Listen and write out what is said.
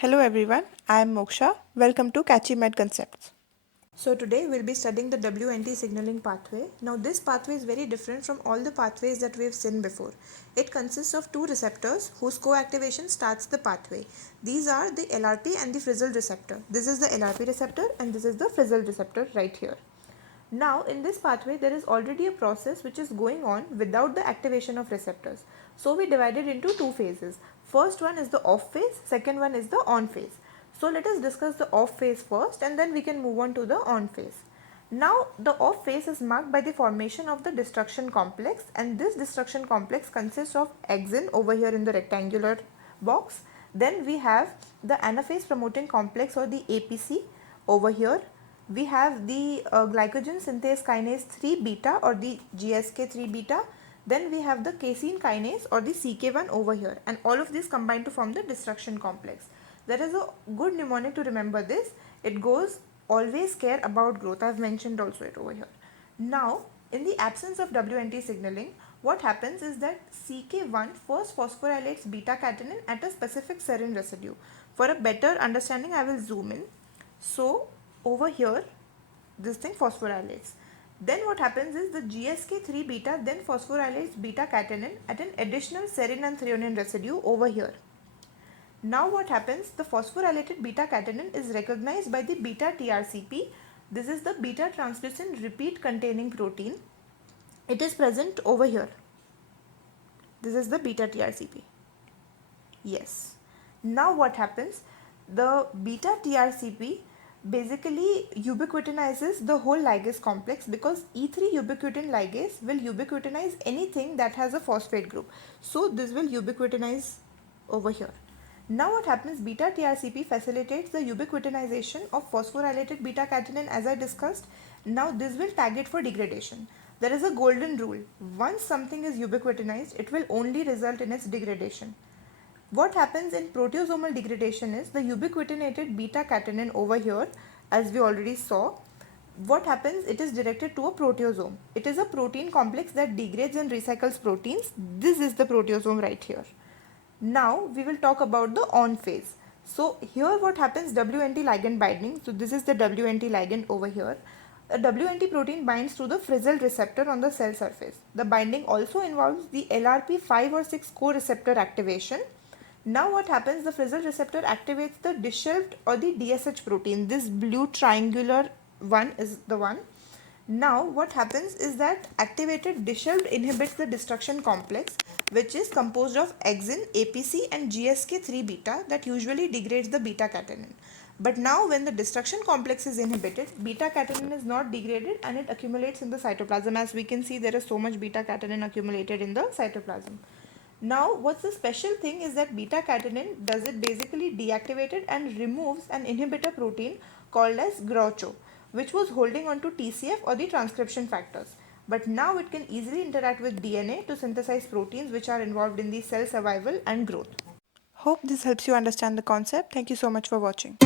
Hello everyone, I am Moksha. Welcome to CatchyConcepts. So today we'll be studying the WNT signaling pathway. Now this pathway is very different from all the pathways that we have seen before. It consists of two receptors whose co-activation starts the pathway. These are the LRP and the frizzled receptor. This is the LRP receptor and this is the frizzled receptor right here. Now in this pathway there is already a process which is going on without the activation of receptors. So we divide it into two phases. First one is the off phase, second one is the on phase. So let us discuss the off phase first and then we can move on to the on phase. Now the off phase is marked by the formation of the destruction complex, and this destruction complex consists of axin over here in the rectangular box. Then we have the anaphase promoting complex or the APC over here. We have the glycogen synthase kinase 3 beta or the GSK3 beta. Then we have the casein kinase or the CK1 over here, and all of these combine to form the destruction complex. There is a good mnemonic to remember this. It goes always care about growth. I have mentioned also it over here. Now in the absence of WNT signaling, what happens is that CK1 first phosphorylates beta catenin at a specific serine residue. For a better understanding, I will zoom in. So over here this thing phosphorylates. Then what happens is the GSK3 beta then phosphorylates beta catenin at an additional serine and threonine residue over here. Now what happens, the phosphorylated beta catenin is recognized by the beta TRCP. This is the beta translucin repeat containing protein. It is present over here. This is the beta TRCP. Yes. Now what happens, the beta TRCP basically ubiquitinizes the whole ligase complex, because E3 ubiquitin ligase will ubiquitinize anything that has a phosphate group. So this will ubiquitinize over here. Now what happens, beta TRCP facilitates the ubiquitinization of phosphorylated beta catenin as I discussed. Now this will tag it for degradation. There is a golden rule. Once something is ubiquitinized, it will only result in its degradation. What happens in proteasomal degradation is the ubiquitinated beta catenin over here, as we already saw. What happens, it is directed to a proteasome. It is a protein complex that degrades and recycles proteins. This is the proteasome right here. Now we will talk about the on phase. So here what happens, WNT ligand binding. So this is the WNT ligand over here. A WNT protein binds to the frizzled receptor on the cell surface. The binding also involves the LRP5 or 6 co-receptor activation. Now what happens, the frizzled receptor activates the dishelved or the DSH protein. This blue triangular one is the one. Now what happens is that activated dishelved inhibits the destruction complex, which is composed of axin, APC and GSK3 beta that usually degrades the beta catenin. But now when the destruction complex is inhibited, beta catenin is not degraded and it accumulates in the cytoplasm. As we can see, there is so much beta catenin accumulated in the cytoplasm. Now what's the special thing is that beta catenin does it basically deactivated and removes an inhibitor protein called as Gaucho, which was holding on to TCF or the transcription factors. But now it can easily interact with DNA to synthesize proteins which are involved in the cell survival and growth. Hope this helps you understand the concept. Thank you so much for watching.